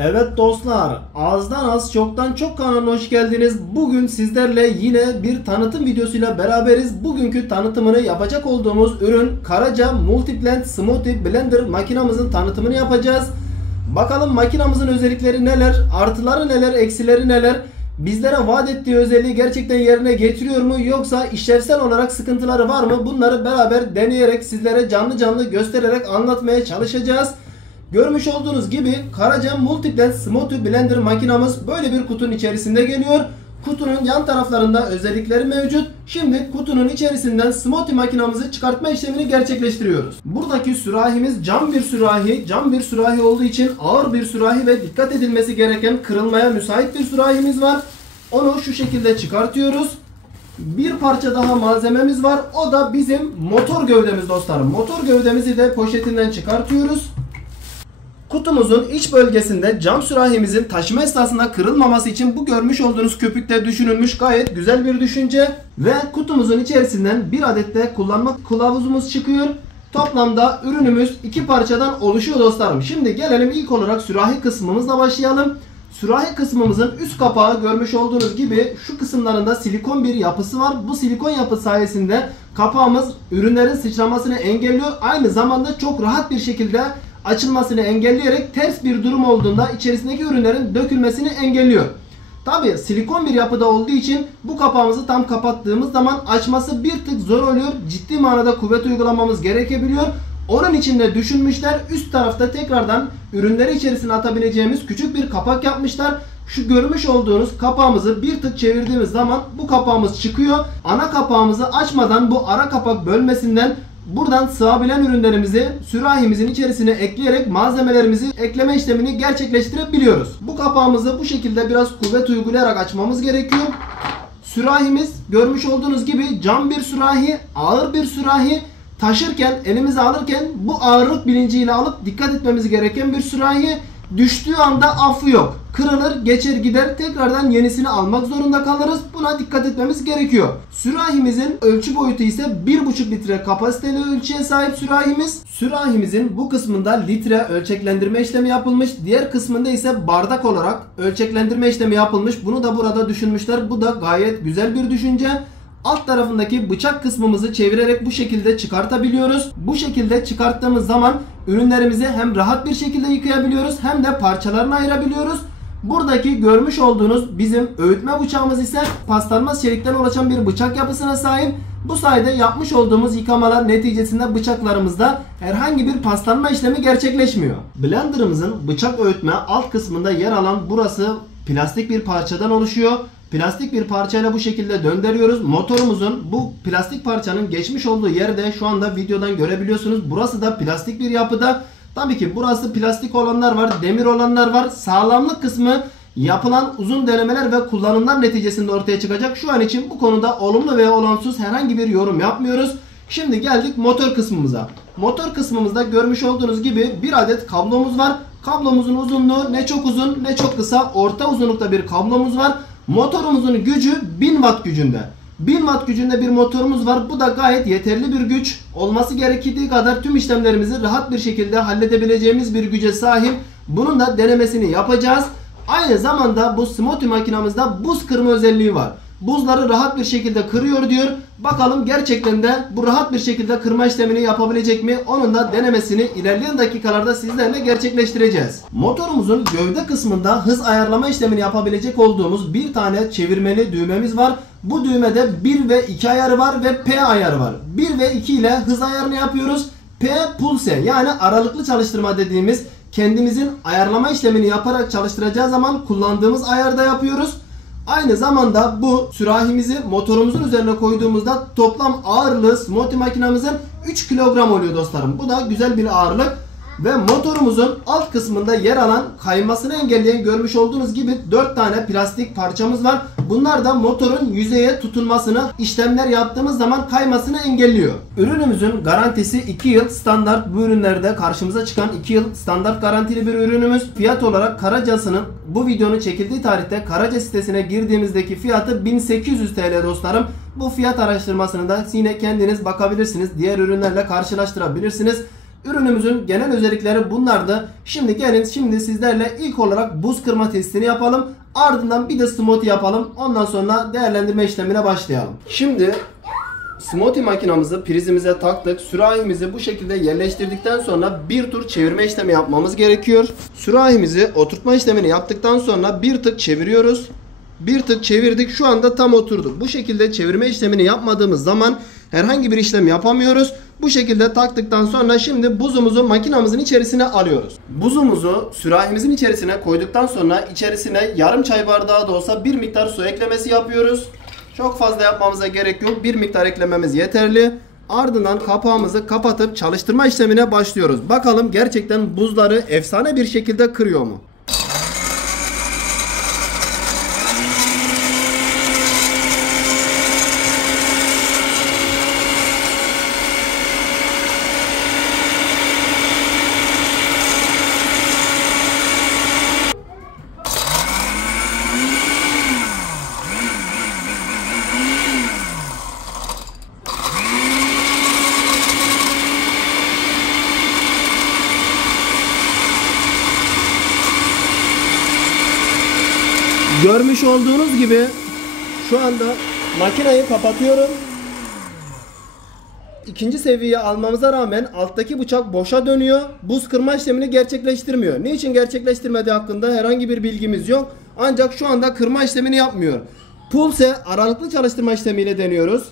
Evet dostlar, azdan az çoktan çok kanalına hoş geldiniz. Bugün sizlerle yine bir tanıtım videosuyla beraberiz. Bugünkü tanıtımını yapacak olduğumuz ürün Karaca Multiblend Smoothie Blender makinamızın tanıtımını yapacağız. Bakalım makinamızın özellikleri neler, artıları neler, eksileri neler, bizlere vaat ettiği özelliği gerçekten yerine getiriyor mu, yoksa işlevsel olarak sıkıntıları var mı? Bunları beraber deneyerek sizlere canlı canlı göstererek anlatmaya çalışacağız. Görmüş olduğunuz gibi Karaca Multiblend Smoothie Blender makinamız böyle bir kutunun içerisinde geliyor. Kutunun yan taraflarında özellikleri mevcut. Şimdi kutunun içerisinden smoothie makinamızı çıkartma işlemini gerçekleştiriyoruz. Buradaki sürahimiz cam bir sürahi. Cam bir sürahi olduğu için ağır bir sürahi ve dikkat edilmesi gereken, kırılmaya müsait bir sürahimiz var. Onu şu şekilde çıkartıyoruz. Bir parça daha malzememiz var. O da bizim motor gövdemiz dostlarım. Motor gövdemizi de poşetinden çıkartıyoruz. Kutumuzun iç bölgesinde cam sürahimizin taşıma esnasında kırılmaması için bu görmüş olduğunuz köpükte düşünülmüş gayet güzel bir düşünce. Ve kutumuzun içerisinden bir adet de kullanma kılavuzumuz çıkıyor. Toplamda ürünümüz iki parçadan oluşuyor dostlarım. Şimdi gelelim ilk olarak sürahi kısmımızla başlayalım. Sürahi kısmımızın üst kapağı görmüş olduğunuz gibi şu kısımlarında silikon bir yapısı var. Bu silikon yapı sayesinde kapağımız ürünlerin sıçramasını engelliyor. Aynı zamanda çok rahat bir şekilde açılmasını engelleyerek ters bir durum olduğunda içerisindeki ürünlerin dökülmesini engelliyor. Tabi silikon bir yapıda olduğu için bu kapağımızı tam kapattığımız zaman açması bir tık zor oluyor. Ciddi manada kuvvet uygulamamız gerekebiliyor. Onun için de düşünmüşler, üst tarafta tekrardan ürünleri içerisine atabileceğimiz küçük bir kapak yapmışlar. Şu görmüş olduğunuz kapağımızı bir tık çevirdiğimiz zaman bu kapağımız çıkıyor. Ana kapağımızı açmadan bu ara kapak bölmesinden buradan sığabilen ürünlerimizi sürahimizin içerisine ekleyerek malzemelerimizi ekleme işlemini gerçekleştirebiliyoruz. Bu kapağımızı bu şekilde biraz kuvvet uygulayarak açmamız gerekiyor. Sürahimiz görmüş olduğunuz gibi cam bir sürahi, ağır bir sürahi. Taşırken, elimize alırken bu ağırlık bilinciyle alıp dikkat etmemiz gereken bir sürahi. Düştüğü anda affı yok. Kırılır, geçer gider, tekrardan yenisini almak zorunda kalırız. Buna dikkat etmemiz gerekiyor. Sürahimizin ölçü boyutu ise 1,5 litre kapasiteli ölçüye sahip sürahimiz. Sürahimizin bu kısmında litre ölçeklendirme işlemi yapılmış. Diğer kısmında ise bardak olarak ölçeklendirme işlemi yapılmış. Bunu da burada düşünmüşler. Bu da gayet güzel bir düşünce. Alt tarafındaki bıçak kısmımızı çevirerek bu şekilde çıkartabiliyoruz. Bu şekilde çıkarttığımız zaman ürünlerimizi hem rahat bir şekilde yıkayabiliyoruz hem de parçalarını ayırabiliyoruz. Buradaki görmüş olduğunuz bizim öğütme bıçağımız ise paslanmaz çelikten oluşan bir bıçak yapısına sahip. Bu sayede yapmış olduğumuz yıkamalar neticesinde bıçaklarımızda herhangi bir paslanma işlemi gerçekleşmiyor. Blenderımızın bıçak öğütme alt kısmında yer alan burası plastik bir parçadan oluşuyor. Plastik bir parçayla bu şekilde döndürüyoruz. Motorumuzun bu plastik parçanın geçmiş olduğu yerde şu anda videodan görebiliyorsunuz. Burası da plastik bir yapıda. Tabii ki burası plastik olanlar var, demir olanlar var. Sağlamlık kısmı yapılan uzun denemeler ve kullanımlar neticesinde ortaya çıkacak. Şu an için bu konuda olumlu veya olumsuz herhangi bir yorum yapmıyoruz. Şimdi geldik motor kısmımıza. Motor kısmımızda görmüş olduğunuz gibi bir adet kablomuz var. Kablomuzun uzunluğu ne çok uzun ne çok kısa, orta uzunlukta bir kablomuz var. Motorumuzun gücü 1000 watt gücünde. 1000 watt gücünde bir motorumuz var. Bu da gayet yeterli bir güç. Olması gerektiği kadar tüm işlemlerimizi rahat bir şekilde halledebileceğimiz bir güce sahip. Bunun da denemesini yapacağız. Aynı zamanda bu smoothie makinamızda buz kırma özelliği var. Buzları rahat bir şekilde kırıyor diyor. Bakalım gerçekten de bu rahat bir şekilde kırma işlemini yapabilecek mi? Onun da denemesini ilerleyen dakikalarda sizlerle gerçekleştireceğiz. Motorumuzun gövde kısmında hız ayarlama işlemini yapabilecek olduğumuz bir tane çevirmeli düğmemiz var. Bu düğmede 1 ve 2 ayarı var ve P ayarı var. 1 ve 2 ile hız ayarını yapıyoruz. P pulse yani aralıklı çalıştırma dediğimiz kendimizin ayarlama işlemini yaparak çalıştıracağı zaman kullandığımız ayarda yapıyoruz. Aynı zamanda bu sürahimizi motorumuzun üzerine koyduğumuzda toplam ağırlığı smoothie makinamızın 3 kilogram oluyor dostlarım. Bu da güzel bir ağırlık. Ve motorumuzun alt kısmında yer alan kaymasını engelleyen görmüş olduğunuz gibi 4 tane plastik parçamız var. Bunlar da motorun yüzeye tutunmasını, işlemler yaptığımız zaman kaymasını engelliyor. Ürünümüzün garantisi 2 yıl standart. Bu ürünlerde karşımıza çıkan 2 yıl standart garantili bir ürünümüz. Fiyat olarak Karaca'sının bu videonun çekildiği tarihte Karaca sitesine girdiğimizdeki fiyatı 1800 TL dostlarım. Bu fiyat araştırmasını da yine kendiniz bakabilirsiniz. Diğer ürünlerle karşılaştırabilirsiniz. Ürünümüzün genel özellikleri bunlardı. Şimdi gelin sizlerle ilk olarak buz kırma testini yapalım. Ardından bir de smoothie yapalım. Ondan sonra değerlendirme işlemine başlayalım. Şimdi smoothie makinamızı prizimize taktık. Sürahimizi bu şekilde yerleştirdikten sonra bir tur çevirme işlemi yapmamız gerekiyor. Sürahimizi oturtma işlemini yaptıktan sonra bir tık çeviriyoruz. Bir tık çevirdik. Şu anda tam oturdu. Bu şekilde çevirme işlemini yapmadığımız zaman herhangi bir işlem yapamıyoruz. Bu şekilde taktıktan sonra şimdi buzumuzu makinamızın içerisine alıyoruz. Buzumuzu sürahimizin içerisine koyduktan sonra içerisine yarım çay bardağı da olsa bir miktar su eklemesi yapıyoruz. Çok fazla yapmamıza gerek yok. Bir miktar eklememiz yeterli. Ardından kapağımızı kapatıp çalıştırma işlemine başlıyoruz. Bakalım gerçekten buzları efsane bir şekilde kırıyor mu? Görmüş olduğunuz gibi şu anda makineyi kapatıyorum. İkinci seviyeye almamıza rağmen alttaki bıçak boşa dönüyor. Buz kırma işlemini gerçekleştirmiyor. Niçin gerçekleştirmediği hakkında herhangi bir bilgimiz yok. Ancak şu anda kırma işlemini yapmıyor. Pulse aralıklı çalıştırma işlemiyle deniyoruz.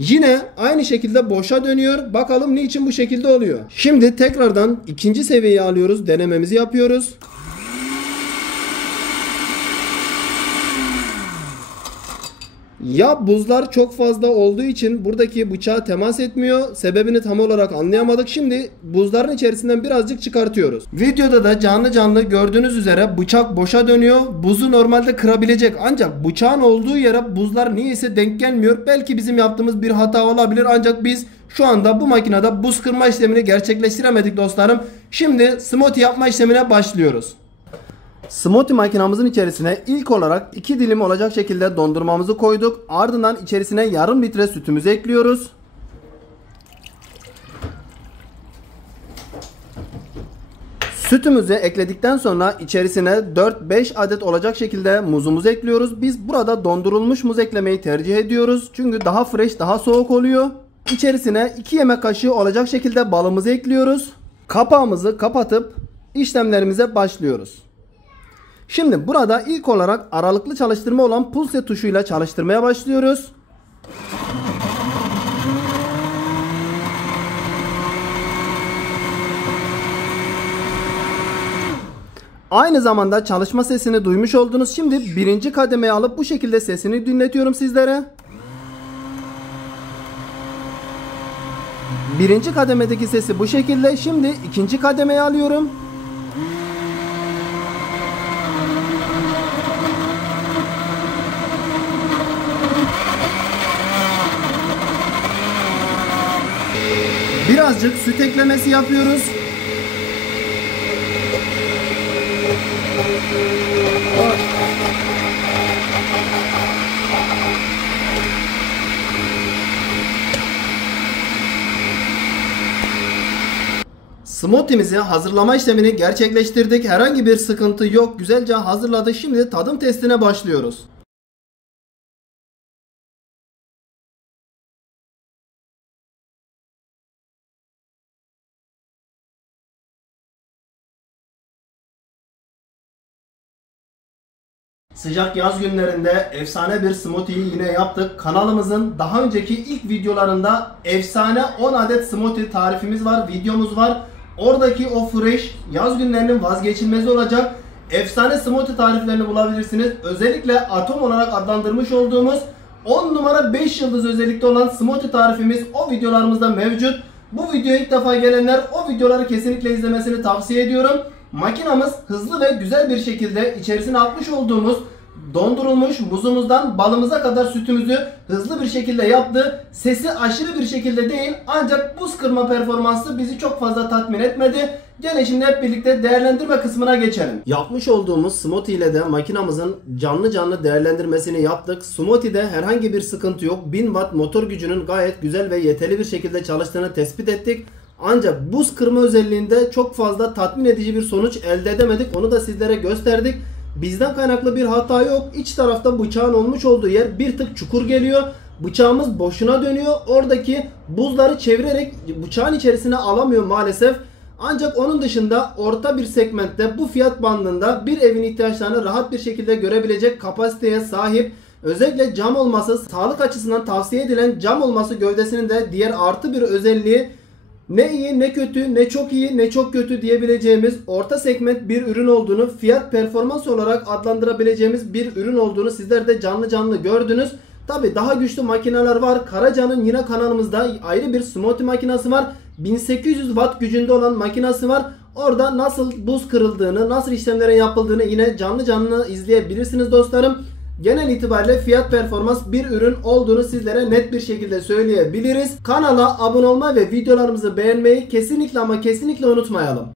Yine aynı şekilde boşa dönüyor. Bakalım niçin bu şekilde oluyor. Şimdi tekrardan ikinci seviyeyi alıyoruz. Denememizi yapıyoruz. Ya buzlar çok fazla olduğu için buradaki bıçağa temas etmiyor. Sebebini tam olarak anlayamadık. Şimdi buzların içerisinden birazcık çıkartıyoruz. Videoda da canlı canlı gördüğünüz üzere bıçak boşa dönüyor. Buzu normalde kırabilecek ancak bıçağın olduğu yere buzlar niyeyse denk gelmiyor. Belki bizim yaptığımız bir hata olabilir ancak biz şu anda bu makinede buz kırma işlemini gerçekleştiremedik dostlarım. Şimdi smoothie yapma işlemine başlıyoruz. Smoothie makinamızın içerisine ilk olarak 2 dilim olacak şekilde dondurmamızı koyduk. Ardından içerisine yarım litre sütümüzü ekliyoruz. Sütümüzü ekledikten sonra içerisine 4-5 adet olacak şekilde muzumuzu ekliyoruz. Biz burada dondurulmuş muz eklemeyi tercih ediyoruz. Çünkü daha fresh, daha soğuk oluyor. İçerisine 2 yemek kaşığı olacak şekilde balımızı ekliyoruz. Kapağımızı kapatıp işlemlerimize başlıyoruz. Şimdi burada ilk olarak aralıklı çalıştırma olan pulse tuşuyla çalıştırmaya başlıyoruz. Aynı zamanda çalışma sesini duymuş oldunuz. Şimdi birinci kademeye alıp bu şekilde sesini dinletiyorum sizlere. Birinci kademedeki sesi bu şekilde. Şimdi ikinci kademeye alıyorum. Birazcık süt eklemesi yapıyoruz. Smoothie'mizi hazırlama işlemini gerçekleştirdik. Herhangi bir sıkıntı yok. Güzelce hazırladık. Şimdi tadım testine başlıyoruz. Sıcak yaz günlerinde efsane bir smoothie'yi yine yaptık. Kanalımızın daha önceki ilk videolarında efsane 10 adet smoothie tarifimiz var, videomuz var. Oradaki o fresh yaz günlerinin vazgeçilmezi olacak efsane smoothie tariflerini bulabilirsiniz. Özellikle atom olarak adlandırmış olduğumuz 10 numara 5 yıldız özellikte olan smoothie tarifimiz o videolarımızda mevcut. Bu videoya ilk defa gelenler o videoları kesinlikle izlemesini tavsiye ediyorum. Makinamız hızlı ve güzel bir şekilde içerisine atmış olduğumuz dondurulmuş muzumuzdan balımıza kadar sütümüzü hızlı bir şekilde yaptı. Sesi aşırı bir şekilde değil, ancak buz kırma performansı bizi çok fazla tatmin etmedi. Gelin şimdi hep birlikte değerlendirme kısmına geçelim. Yapmış olduğumuz smoothie ile de makinamızın canlı değerlendirmesini yaptık. Smoothie'de herhangi bir sıkıntı yok. 1000 watt motor gücünün gayet güzel ve yeterli bir şekilde çalıştığını tespit ettik. Ancak buz kırma özelliğinde çok fazla tatmin edici bir sonuç elde edemedik. Onu da sizlere gösterdik. Bizden kaynaklı bir hata yok. İç tarafta bıçağın olmuş olduğu yer bir tık çukur geliyor. Bıçağımız boşuna dönüyor. Oradaki buzları çevirerek bıçağın içerisine alamıyor maalesef. Ancak onun dışında orta bir segmentte bu fiyat bandında bir evin ihtiyaçlarını rahat bir şekilde görebilecek kapasiteye sahip. Özellikle cam olması, sağlık açısından tavsiye edilen cam olması gövdesinin de diğer artı bir özelliği. Ne iyi ne kötü, ne çok iyi ne çok kötü diyebileceğimiz orta segment bir ürün olduğunu, fiyat performans olarak adlandırabileceğimiz bir ürün olduğunu sizler de canlı gördünüz. Tabi daha güçlü makineler var. Karaca'nın yine kanalımızda ayrı bir smoothie makinesi var. 1800 watt gücünde olan makinesi var. Orada nasıl buz kırıldığını, nasıl işlemlerin yapıldığını yine canlı izleyebilirsiniz dostlarım. Genel itibariyle fiyat performans bir ürün olduğunu sizlere net bir şekilde söyleyebiliriz. Kanala abone olmayı ve videolarımızı beğenmeyi kesinlikle ama kesinlikle unutmayalım.